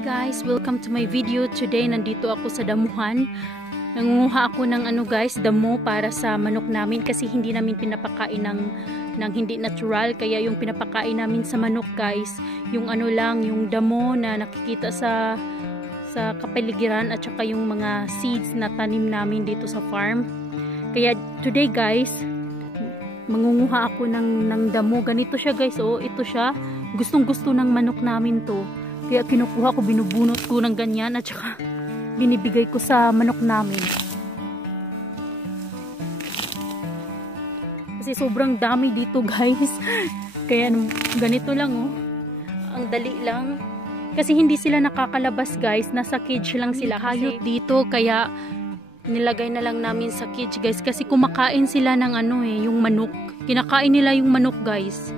Hi guys, welcome to my video. Today nandito ako sa damuhan. Nangunguha ako ng damo para sa manok namin kasi hindi namin pinapakain ng hindi natural, kaya yung pinapakain namin sa manok guys, yung yung damo na nakikita sa kapaligiran at saka yung mga seeds na tanim namin dito sa farm. Kaya today guys, mangunguha ako ng damo. Ganito siya guys, oh, ito siya. Gustong-gusto ng manok namin to. Kaya kinukuha ko, binubunot ko ng ganyan at saka binibigay ko sa manok namin. Kasi sobrang dami dito guys. Kaya ganito lang oh. Ang dali lang. Kasi hindi sila nakakalabas guys. Nasa cage lang sila. Hayop dito kaya nilagay na lang namin sa cage guys. Kasi kumakain sila ng yung manok. Kinakain nila yung manok guys.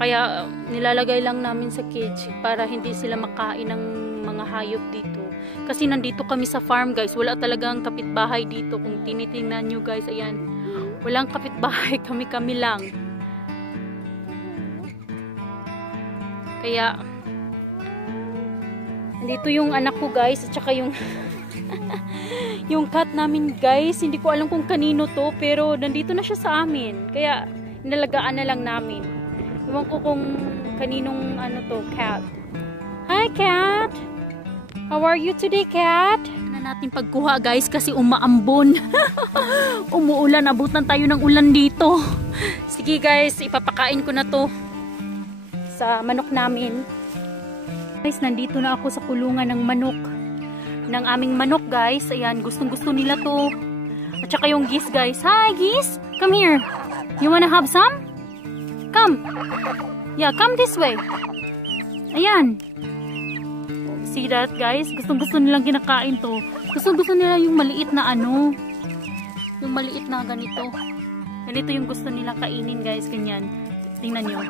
Kaya nilalagay lang namin sa cage para hindi sila makain ng mga hayop dito. Kasi nandito kami sa farm guys. Wala talagang kapitbahay dito. Kung tinitingnan nyo guys, ayan. Walang kapitbahay. Kami-kami lang. Kaya nandito yung anak ko guys. At saka yung yung cat namin guys. Hindi ko alam kung kanino to. Pero nandito na siya sa amin. Kaya nalagaan na lang namin. Ewan ko kung kaninong cat. Hi cat! How are you today cat? Na natin pagkuha guys kasi umaambon. Umuulan, abutan tayo ng ulan dito. Sige guys, ipapakain ko na to sa manok namin. Guys, nandito na ako sa kulungan ng manok. Ng aming manok guys. Ayan, gustong-gusto nila to. At saka yung geese guys. Hi geese! Come here. You wanna have some? Come. Yeah, come this way. Ayan. See that guys? Gustong-gusto nilang kinakain to. Gustong-gusto nila yung maliit na yung maliit na ganito. Ganito yung gusto nilang kainin guys. Ganyan. Tingnan nyo.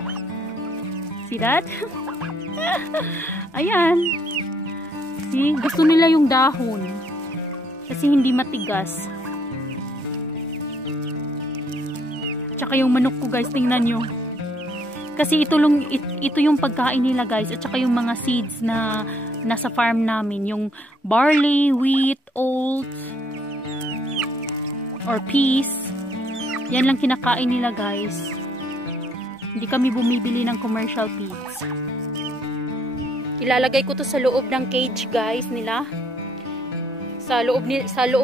See that? Ayan. See? Gusto nila yung dahon. Kasi hindi matigas. Tsaka yung manok ko guys. Tingnan nyo. Kasi ito yung pagkain nila guys. At saka yung mga seeds na nasa farm namin. Yung barley, wheat, oats, or peas. Yan lang kinakain nila guys. Hindi kami bumibili ng commercial feeds. Ilalagay ko to sa loob ng cage guys nila. Sa loob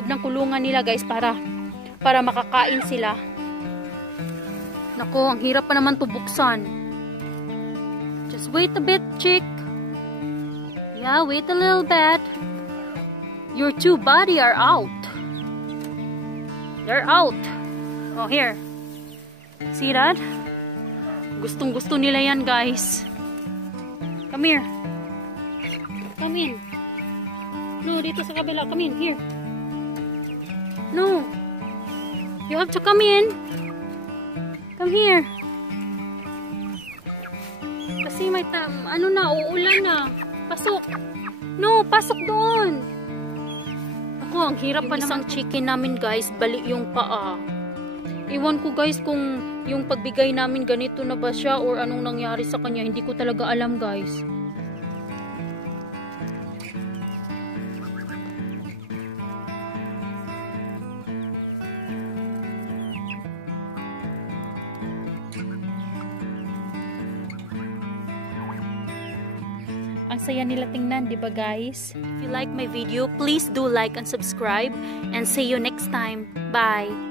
ng kulungan nila guys para makakain sila. Nako, ang hirap pa naman to buksan. Just wait a bit, chick. Yeah, wait a little bit. Your two body are out. They're out. Oh, here. See that? Gustong-gusto nila yan, guys. Come here. Come in. No, dito sa kabila. Come in, here. No. You have to come in. Come here. Kasi may uulan na. Pasok. No, pasok doon. Ako, ang hirap pa naman. Isang chicken namin guys, bali yung paa. Iwan ko guys kung yung pagbigay namin ganito na ba siya or anong nangyari sa kanya. Hindi ko talaga alam guys. Ang saya nila tingnan, di ba guys? If you like my video, please do like and subscribe. And see you next time. Bye!